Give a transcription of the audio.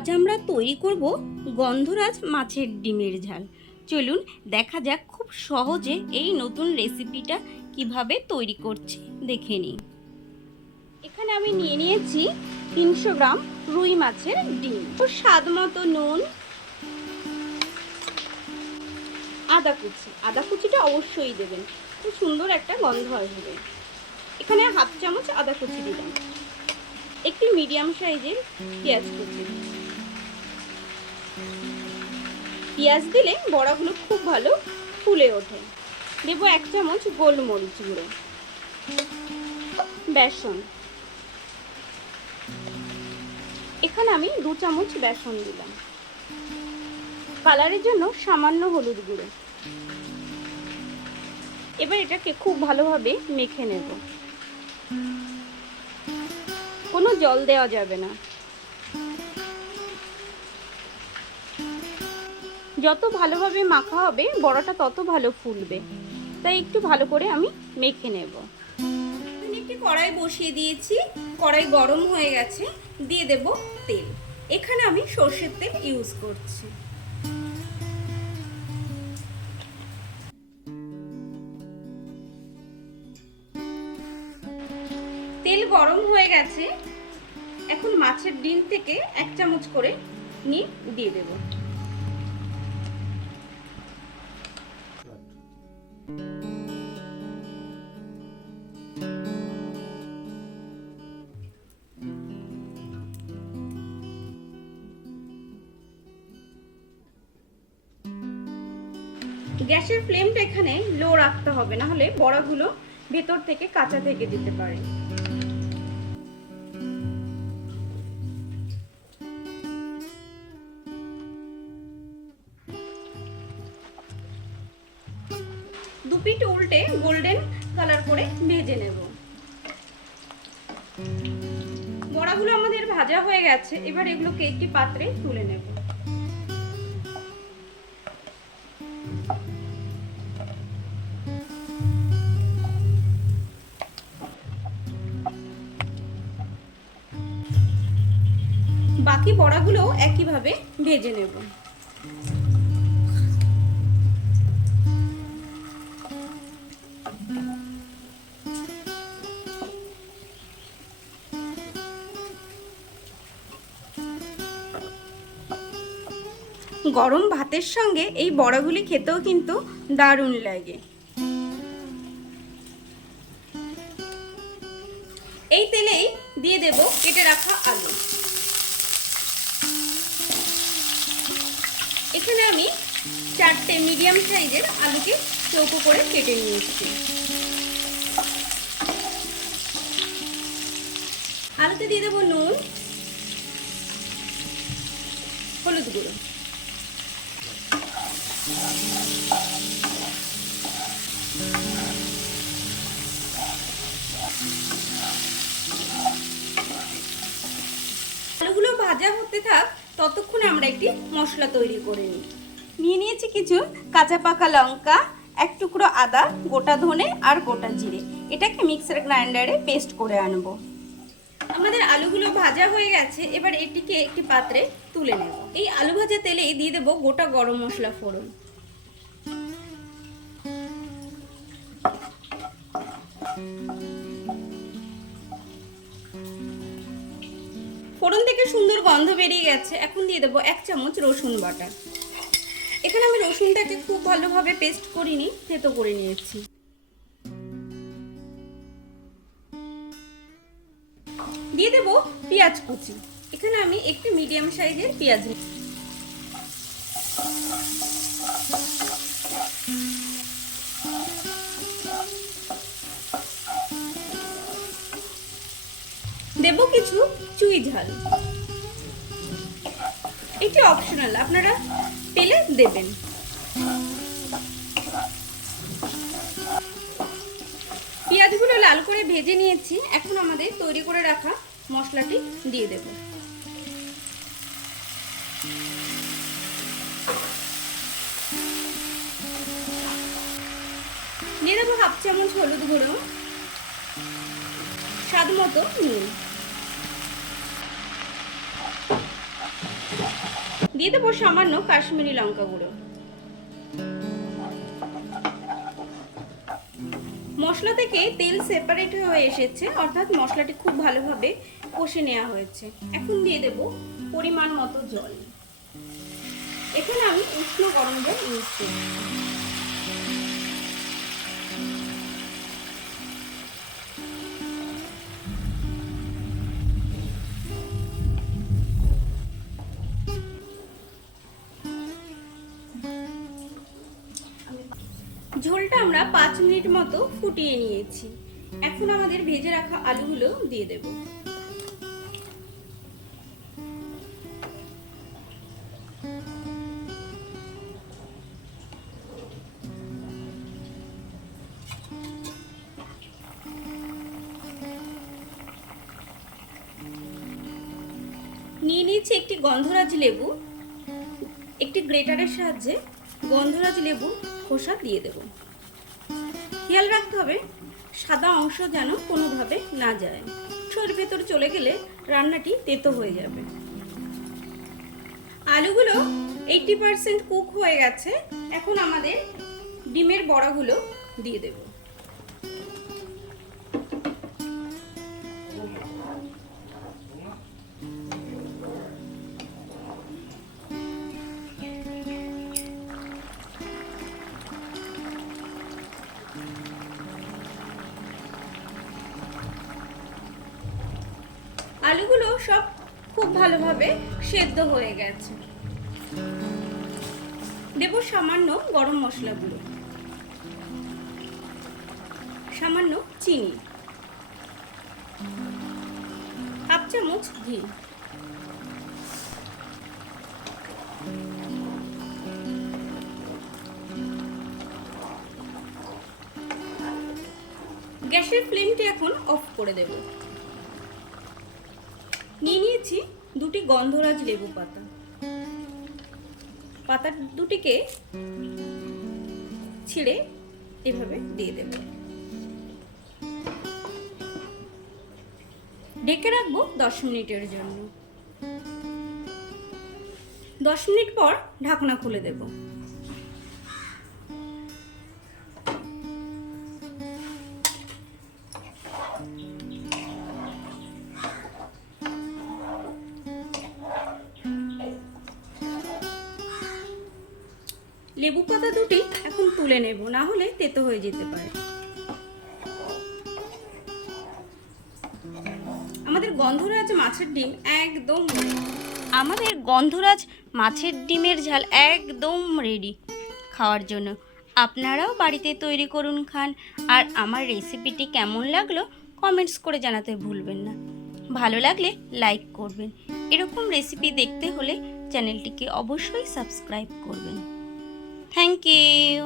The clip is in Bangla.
আজ আমরা তৈরি করব গন্ধরাজ মাছের ডিমের ঝাল। চলুন দেখা যাক খুব সহজে এই নতুন রেসিপিটা কীভাবে তৈরি করছি। দেখে নিই। এখানে আমি নিয়ে নিয়েছি তিনশো গ্রাম রুই মাছের ডিম। ও স্বাদ মতো নুন, আদা কুচি। আদা কুচিটা অবশ্যই দেবেন। খুব সুন্দর একটা গন্ধ আসবে। এখানে হাফ চামচ আদা কুচি দিলাম। একটি মিডিয়াম সাইজের পেঁয়াজ কুচি। পেঁয়াজ দিলে বড়াগুলো খুব ভালো ফুলে ওঠে। দেবো এক চামচ গোলমরিচ গুঁড়ো। বেসন। এখানে আমি দু চামচ বেসন দিলাম। কালারের জন্য সামান্য হলুদ গুঁড়ো। এবার এটাকে খুব ভালোভাবে মেখে নেব। কোনো জল দেওয়া যাবে না। যত ভালোভাবে মাখা হবে, বড়াটা তত ভালো ফুলবে। তাই একটু ভালো করে আমি মেখে নেব। একটি কড়াই বসিয়ে দিয়েছি। কড়াই গরম হয়ে গেছে, দিয়ে দেব তেল। এখানে আমি সর্ষের তেল ইউজ করছি। তেল গরম হয়ে গেছে। এখন মাছের ডিম থেকে এক চামচ করে নিয়ে দিয়ে দেব। গ্যাসের ফ্লেমটা এখানে লো রাখতে হবে না হলে বড়াগুলো ভেতর থেকে কাঁচা থেকে দিতে পারে দুপিট উল্টে গোল্ডেন কালার করে ভেজে নেব। বড়াগুলো আমাদের ভাজা হয়ে গেছে, এবার এগুলোকে একটি পাত্রে তুলে নেব। বাকি বড়াগুলো একইভাবে ভেজে নেব। গরম ভাতের সঙ্গে এই বড়াগুলি খেতেও কিন্তু দারুণ লাগে। এই তেলেই দিয়ে দেব কেটে রাখা আলু। এখানে আমি চারটে মিডিয়াম সাইজের আলুকে চৌকো করে কেটে নিয়েছি। আলুতে দিয়ে দেবো নুন, হলুদ গুঁড়ো। আলুগুলো ভাজা হতে থাক, ততক্ষণে আমরা একটি মশলা তৈরি করে নিই। নিয়ে নিয়েছি কিছু কাঁচা পাকা লঙ্কা, এক টুকরো আদা, গোটা ধনে আর গোটা জিরে। এটাকে মিক্সার গ্রাইন্ডারে পেস্ট করে আনব। আমাদের আলুগুলো ভাজা হয়ে গেছে, এবার এটিকে একটি পাত্রে তুলে নেব। এই আলু ভাজা তেলেই দিয়ে দেবো গোটা গরম মশলা ফোড়ন। ফোড়ন থেকে সুন্দর গন্ধ বেরিয়ে গেছে, এখন দিয়ে দেবো এক চামচ রসুন বাটা। এখানে আমি রসুনটাকে খুব ভালোভাবে পেস্ট করিনি, থেতো করে নিয়েছি। দিয়ে দেবো পেঁয়াজ কুচি। এখানে আমি একটি মিডিয়াম সাইজের পেঁয়াজ দেব কিছু চুই ঝাল। এটি অপশনাল আপনারা পেলে দেবেন। পেঁয়াজগুলো লাল করে ভেজে নিয়েছি। এখন আমাদের তৈরি করে রাখা মশলাটি দিয়ে দেব। দিয়ে দেবো হাফ চামচ হলুদ গুঁড়ো। স্বাদ মতো নুন। দিয়ে দেবো সামান্য কাশ্মীরি লঙ্কা গুঁড়ো। মশলা থেকে তেল সেপারেট হয়ে এসেছে, অর্থাৎ মশলাটি খুব ভালোভাবে কষে নেওয়া হয়েছে। এখন দিয়ে দেব পরিমাণ মতো জল। এখানে আমি উষ্ণ গরম জল ইউজ করছি। ঝোলটা আমরা পাঁচ মিনিট মতো ফুটিয়ে নিয়েছি। এখন আমাদের ভেজে রাখা আলুগুলো দিয়ে দেব। নিয়ে নিয়েছি একটি গন্ধরাজ লেবু, একটি গ্রেটারের সাহায্যে গন্ধরাজ লেবু খোসা দিয়ে দেব। খেয়াল রাখতে হবে, সাদা অংশ যেন কোনোভাবে না যায়। শোর ভেতর চলে গেলে রান্নাটি তেতো হয়ে যাবে। আলুগুলো এইটি পার্সেন্ট কুক হয়ে গেছে, এখন আমাদের ডিমের বড়াগুলো দিয়ে দেব। আলুগুলো সব খুব ভালোভাবে সেদ্ধ হয়ে গেছে। দেব সামান্য গরম মশলাগুলো সামান্য চিনি। হাফ চামচ ঘি। গ্যাসের ফ্লেমটি এখন অফ করে দেব। নিয়ে নিয়েছি দুটি গন্ধরাজ লেবু পাতা। পাতা দুটিকে ছিঁড়ে এভাবে দিয়ে দেব। ডেকে রাখব দশ মিনিটের জন্য। দশ মিনিট পর ঢাকনা খুলে দেব। লেবু পাতা দুটি এখন তুলে নেব, না হলে তেতো হয়ে যেতে পারে। আমাদের গন্ধরাজ মাছের ডিম একদম আমাদের গন্ধরাজ মাছের ডিমের ঝাল একদম রেডি খাওয়ার জন্য আপনারাও বাড়িতে তৈরি করুন খান। আর আমার রেসিপিটি কেমন লাগল কমেন্টস করে জানাতে ভুলবেন না। ভালো লাগলে লাইক করবেন। এরকম রেসিপি দেখতে হলে চ্যানেলটিকে অবশ্যই সাবস্ক্রাইব করবেন। Thank you